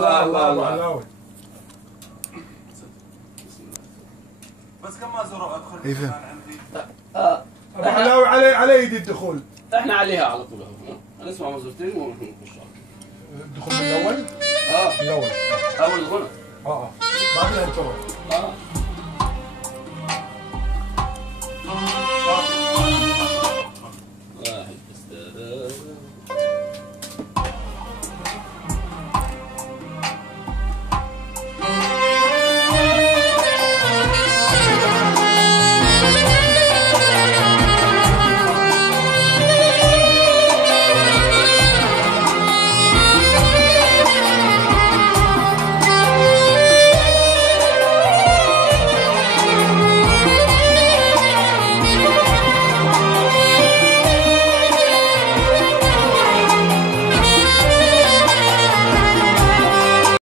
الله الله الله. بس كم ما زروا ادخل ايوه ابو علاوي على يد الدخول. احنا عليها على طول اهو. هنسمع مزورتين ونخش. الدخول من الاول؟ اه من الاول اول الغنى. بعدين انتوا.